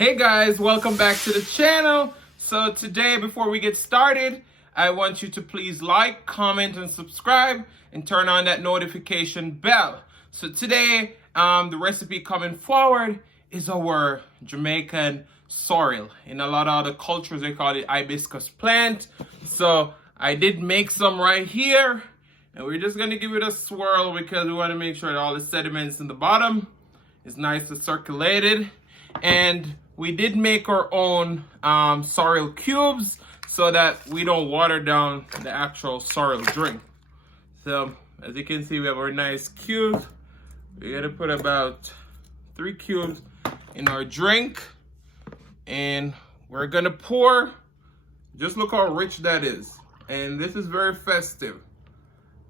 Hey guys, welcome back to the channel. So today, before we get started, I want you to please like, comment, and subscribe and turn on that notification bell. So today, the recipe coming forward is our Jamaican sorrel. In a lot of other cultures, they call it hibiscus plant. So I did make some right here, and we're just gonna give it a swirl because we want to make sure that all the sediments in the bottom is nice and circulated. And we did make our own sorrel cubes so that we don't water down the actual sorrel drink. So as you can see, we have our nice cubes. We're gonna put about 3 cubes in our drink, and we're gonna pour. Just look how rich that is. And this is very festive.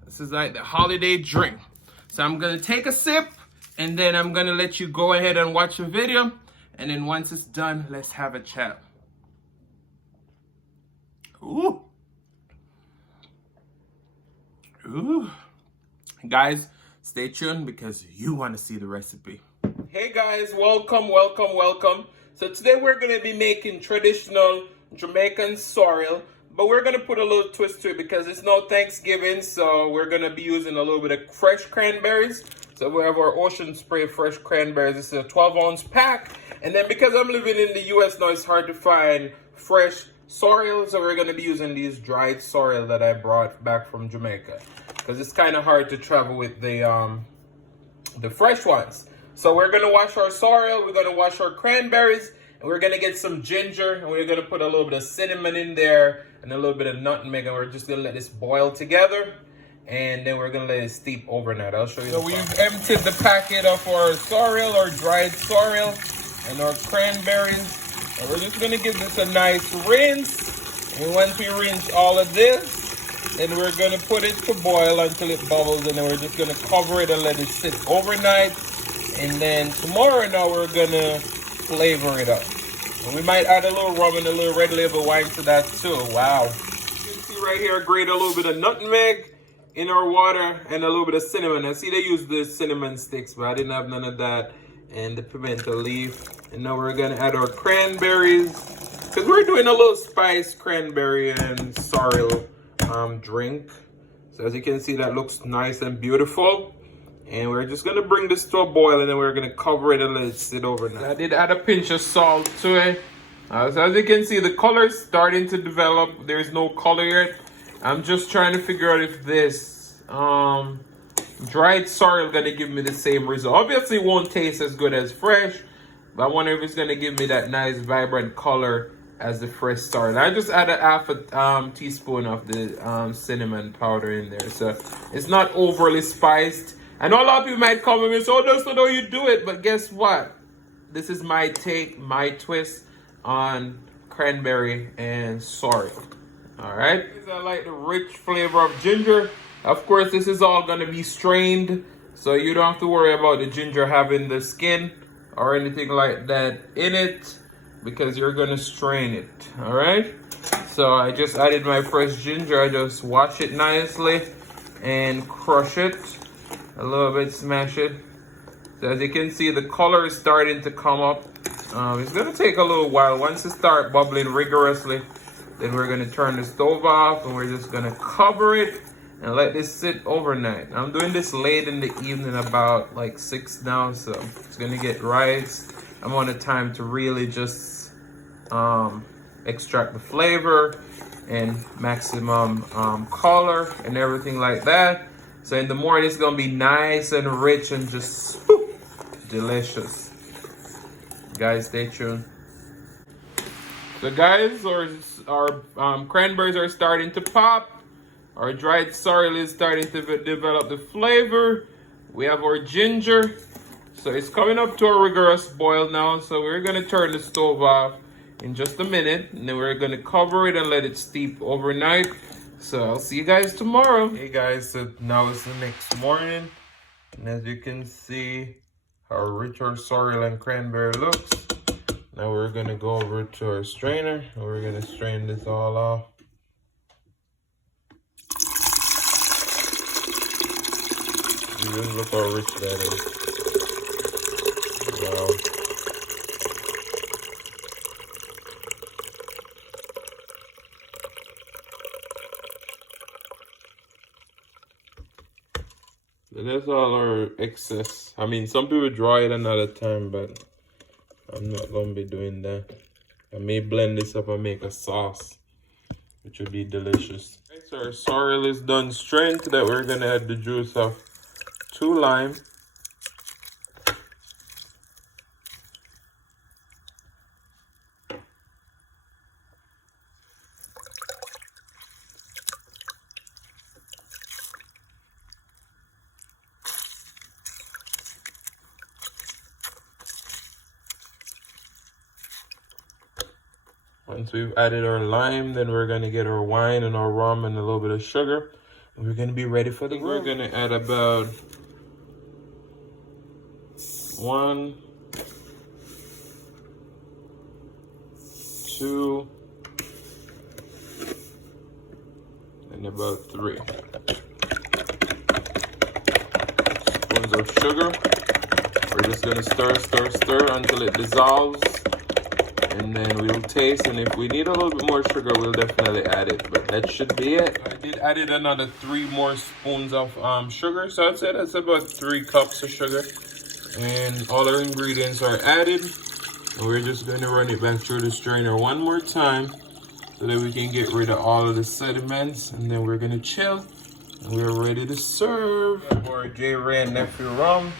This is like the holiday drink. So I'm gonna take a sip, and then I'm gonna let you go ahead and watch the video. And then once it's done, let's have a chat. Ooh. Ooh. Guys, stay tuned because you want to see the recipe. Hey guys, welcome. So today we're going to be making traditional Jamaican sorrel, but we're going to put a little twist to it because it's no Thanksgiving, so we're going to be using a little bit of fresh cranberries. So we have our Ocean Spray fresh cranberries. This is a 12-ounce pack. And then because I'm living in the US now, it's hard to find fresh sorrel. So we're going to be using these dried sorrel that I brought back from Jamaica, because it's kind of hard to travel with the fresh ones. So we're going to wash our sorrel. We're going to wash our cranberries. And we're going to get some ginger. And we're going to put a little bit of cinnamon in there and a little bit of nutmeg. And we're just going to let this boil together. And then we're gonna let it steep overnight. I'll show you. So we've emptied the packet of our sorrel, or dried sorrel, and our cranberries. And we're just gonna give this a nice rinse. And once we rinse all of this, then we're gonna put it to boil until it bubbles, and then we're just gonna cover it and let it sit overnight. And then tomorrow now we're gonna flavor it up. And we might add a little rum and a little red label wine to that too. Wow. You can see right here, I grate a little bit of nutmeg in our water and a little bit of cinnamon. I see they use the cinnamon sticks, but I didn't have none of that, and the pimento leaf. And now we're gonna add our cranberries, because we're doing a little spiced cranberry and sorrel drink. So as you can see, that looks nice and beautiful. And we're just gonna bring this to a boil, and then we're gonna cover it and let it sit overnight. So I did add a pinch of salt to it. So as you can see, the color is starting to develop. There's no color yet. I'm just trying to figure out if this dried sorrel is going to give me the same result. Obviously, it won't taste as good as fresh, but I wonder if it's going to give me that nice, vibrant color as the fresh sorrel. I just added half a teaspoon of the cinnamon powder in there. So it's not overly spiced. I know a lot of people might come and say, oh, that's not how you do it. But guess what? This is my take, my twist on cranberry and sorrel. All right, I like the rich flavor of ginger. Of course, this is all gonna be strained, so you don't have to worry about the ginger having the skin or anything like that in it, because you're gonna strain it. All right, so I just added my fresh ginger. I just wash it nicely and crush it a little bit, smash it. So as you can see, the color is starting to come up. It's gonna take a little while. Once it starts bubbling rigorously, then we're gonna turn the stove off, and we're just gonna cover it and let this sit overnight. I'm doing this late in the evening, about like 6 now, so it's gonna get right. I'm on the time to really just extract the flavor and maximum color and everything like that. So in the morning, it's gonna be nice and rich and just delicious. Guys, stay tuned. So guys, our cranberries are starting to pop. Our dried sorrel is starting to develop the flavor. We have our ginger. So it's coming up to a rigorous boil now. So we're going to turn the stove off in just a minute. And then we're going to cover it and let it steep overnight. So I'll see you guys tomorrow. Hey guys, so now it's the next morning. And as you can see how rich our sorrel and cranberry looks. Now we're gonna go over to our strainer, and we're gonna strain this all off. Just look how rich that is. Wow. So that's all our excess. I mean, some people draw it another time, but I'm not gonna be doing that. I may blend this up and make a sauce, which would be delicious. Okay, so our sorrel is done strained. That we're gonna add the juice of 2 lime. Once we've added our lime, then we're gonna get our wine and our rum and a little bit of sugar. And we're gonna be ready for the grill. We're gonna add about 1, 2, and about 3 spoons of sugar. We're just gonna stir until it dissolves. And then we'll taste, and if we need a little bit more sugar, we'll definitely add it. But that should be it. I did added another 3 more spoons of sugar, so I'd say that's about 3 cups of sugar. And all our ingredients are added. And we're just going to run it back through the strainer one more time so that we can get rid of all of the sediments. And then we're going to chill, and we're ready to serve. We have our J. Ray and Nephew rum.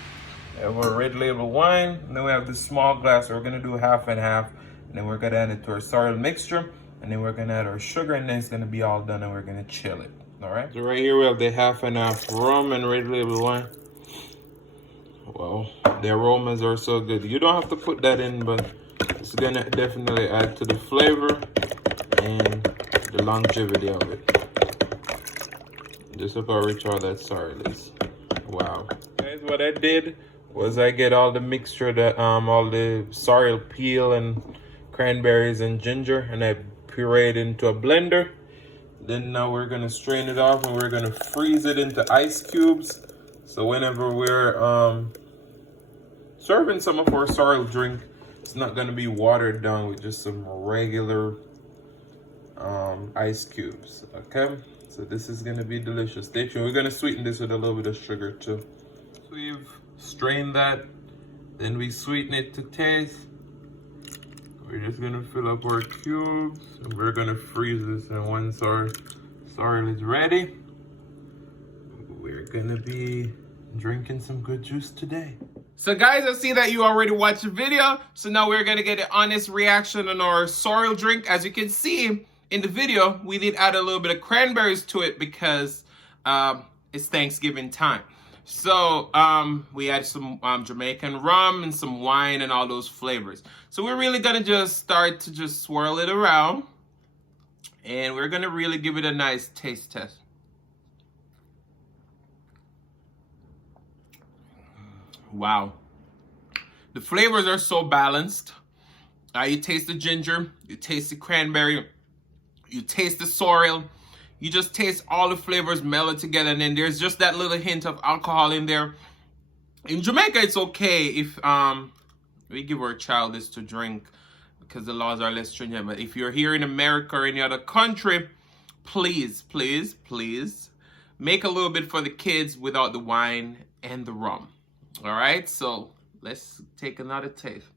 We have our red label wine. And then we have this small glass, so we're going to do half and half. And then we're gonna add it to our sorrel mixture, and then we're gonna add our sugar, and then it's gonna be all done, and we're gonna chill it. All right. So right here we have the half and half rum and red label wine. Well, the aromas are so good. You don't have to put that in, but it's gonna definitely add to the flavor and the longevity of it. Just look how rich all that sorrel is. Wow. Guys, what I did was I get all the mixture, that all the sorrel peel and cranberries and ginger, and I pureed into a blender. Then now we're gonna strain it off, and we're gonna freeze it into ice cubes. So whenever we're serving some of our sorrel drink, it's not gonna be watered down with just some regular ice cubes. Okay, so this is gonna be delicious. Stay tuned. We're gonna sweeten this with a little bit of sugar too. So we've strained that, then we sweeten it to taste. We're just gonna fill up our cubes, and we're gonna freeze this, and once our sorrel is ready, we're gonna be drinking some good juice today. So guys, I see that you already watched the video, so now we're gonna get an honest reaction on our sorrel drink. As you can see in the video, we did add a little bit of cranberries to it because it's Thanksgiving time. So we add some Jamaican rum and some wine and all those flavors. So we're really gonna just start to just swirl it around, and we're gonna really give it a nice taste test. Wow, the flavors are so balanced. You taste the ginger, you taste the cranberry, you taste the sorrel. You just taste all the flavors melted together, and then there's just that little hint of alcohol in there. In Jamaica, it's okay if we give our child this to drink because the laws are less stringent. But if you're here in America or any other country, please, please, please make a little bit for the kids without the wine and the rum. All right, so let's take another taste.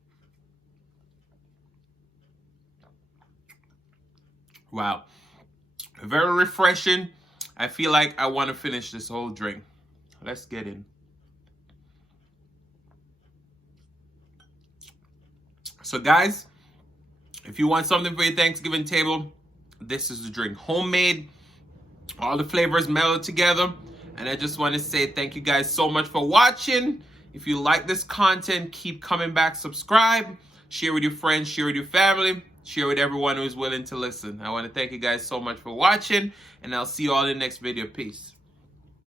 Wow. Very refreshing. I feel like I want to finish this whole drink. Let's get in. So guys, if you want something for your Thanksgiving table, this is the drink. Homemade, all the flavors melded together. And I just want to say thank you guys so much for watching. If you like this content, keep coming back, subscribe, share with your friends, share with your family. Share with everyone who is willing to listen. I want to thank you guys so much for watching, and I'll see you all in the next video. Peace.